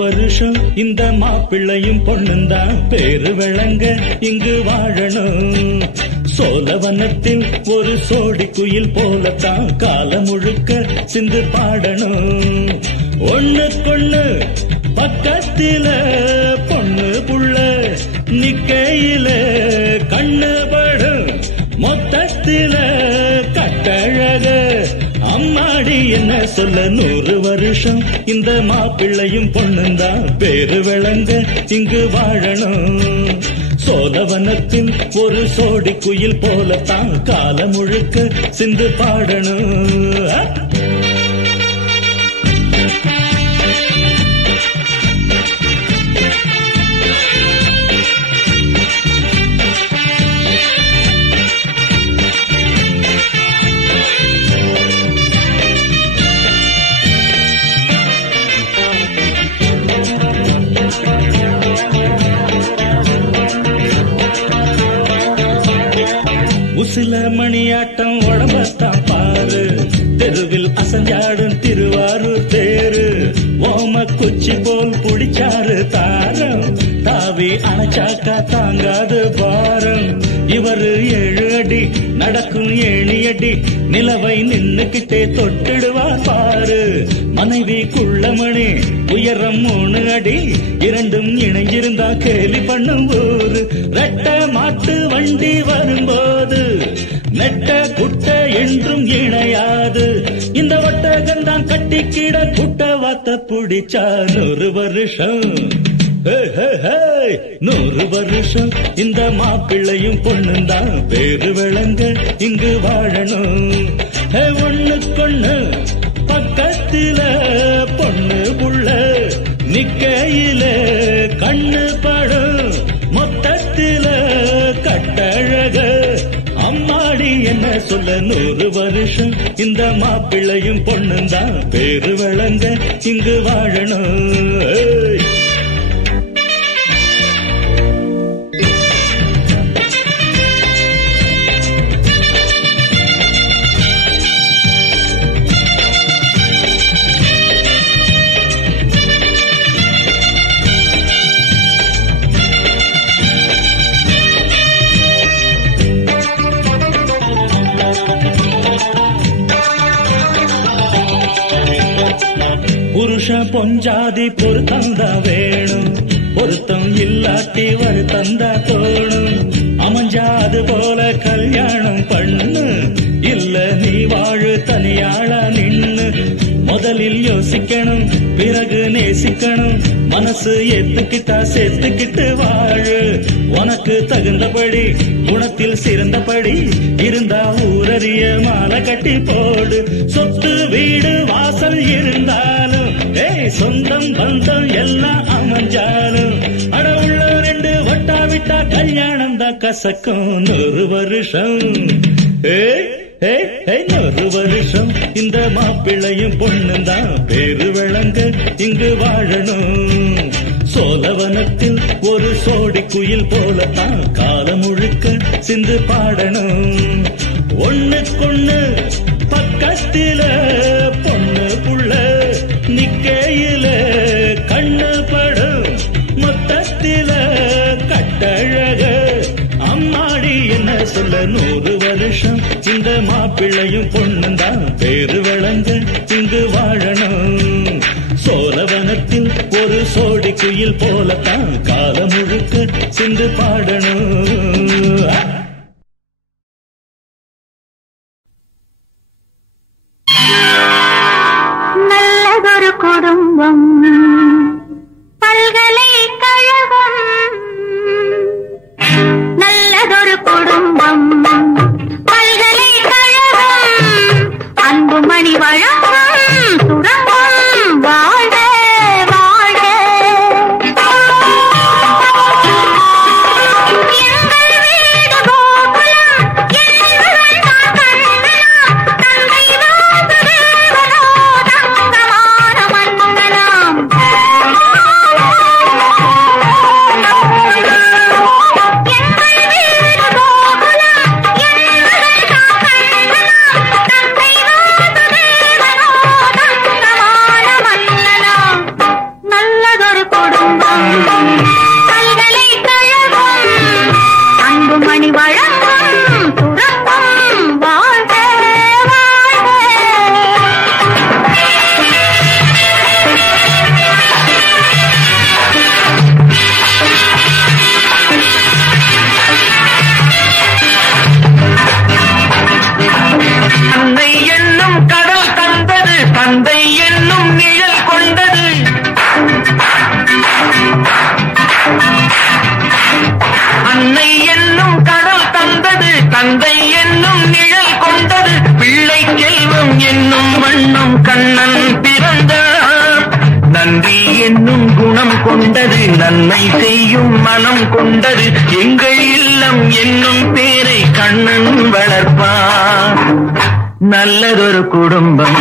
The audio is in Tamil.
வருஷம் இந்த மாப்பிள்ளையும் பொண்ணுந்தான் பேரு விளங்க இங்கு வாழணும். சோழவனத்தில் ஒரு சோடி குயில் போலத்தான் காலம் முழுக்க சிந்து பாடணும். ஒண்ணுக்கொண்ணு பக்கத்தில பொண்ணு புள்ள நிக்கையில கண்ணு படும் மொத்தத்தில கட்டழக அம்மாடி என்ன சொல்ல 100 வருஷம் இந்த மாப்பிள்ளையும் பொண்ணுந்தான் பேரு விளங்க இங்கு வாழணும். சோழவனத்தில் ஒரு சோடி குயில் போலத்தான் காலம் முழுக்க சிந்து பாடணும். உசில மணியாட்டம் உடம்பத்தான் பாரு, தெருவில் அசஞ்சாடும் திருவாரூர் தேரு. ஓம குச்சி போல் புடிச்சாரு தாரம், தாவி அணைச்சாக்கா தாங்காது பாரம். இவரு 7 அடி நடக்கும் 7 அடி, நிலவை நின்னுக்கிட்டே தொட்டிடுவார் பாரு. மனைவி குள்ளமணி உயரம் 3 அடி, இரண்டும் இணைஞ்சிருந்தா கேலி பண்ணும் ஊரு. ரெட்ட மாட்டு வண்டி வரும்போது நெட்ட குட்ட என்றும் இணையாது. இந்த ஒட்டகந்தான் கட்டிக்கிட குட்ட வாத்த புடிச்சா 100 வருஷம் 100 வருஷம் இந்த மாப்பிள்ளையும் பொண்ணுந்தான் பேரு விளங்க இங்கு வாழணும். ஒண்ணுக்கொண்ணு பக்கத்தில பொண்ணு புள்ள நிக்கையில கண்ணு படும் மொத்தத்தில கட்டழக அம்மாடி என்ன சொல்ல 100 வருஷம் இந்த மாப்பிள்ளையும் பொண்ணுந்தான் பேரு விளங்க இங்கு வாழணும். புருஷ பொஞ்சாதி பொருத்தந்தா வேணும், பொருத்தம் இல்லாட்டி வருத்தந்தா தோணும். அமைஞ்சாது போல கல்யாணம் பண்ணு, இல்ல நீ வாழு தனியாளா நின்னு. முதலில் யோசிக்கணும் பிறகு நேசிக்கணும், மனசு ஏத்துக்கிட்டா சேர்த்துக்கிட்டு வாழு. உனக்கு தகுந்தபடி குணத்தில் சிறந்தபடி இருந்தா ஊரறிய மாலை கட்டி போடு. சொத்து வீடு வாசல் இருந்தாலும் சொந்தம் பந்தம் எல்லாம் அமைஞ்சாலும் அட உள்ள 2 வட்டா விட்டா கல்யாணம் தான் கசக்கும். 100 வருஷம் 100 வருஷம் இந்த மாப்பிள்ளையும் பொண்ணுந்தான் பேரு விளங்க இங்கு வாழணும். சோழவனத்தில் ஒரு சோடி குயில் போலத்தான் காலம் முழுக்க சிந்து பாடணும். ஒண்ணுக்கொண்ணு பக்கத்தில பொண்ணு புள்ள நிக்கையில கண்ணு படும் மொத்தத்தில கட்டழக அம்மாடி என்ன சொல்ல 100 வருஷம் இந்த மாப்பிள்ளையும் பொண்ணுந்தான் பேரு விளங்க இங்கு வாழணும். சோழவனத்தில் ஒரு சோடி குயில் போலத்தான் காலம் முழுக்க சிந்து பாடணும். நல்லதொரு குடும்பம் பல்கலைக்கழகம், நல்லதொரு குடும்பம் பல்கலைக்கழகம், அன்புமணி வழங்கும் சுரங்கம் வாழ்க வாழ்க. எங்கள் வீடு கோகுலம், எங்கள் தான் கண்ணலாம், இல்லம் என்னும் வண்ணம் கண்ணன் பிறந்தார். நன்றி என்னும் குணம் கொண்டது, நன்மை செய்யும் மனம் கொண்டது. எங்கள் இல்லம் என்னும் பேரை கண்ணன் வளர்ப்பார். நல்லதொரு குடும்பம்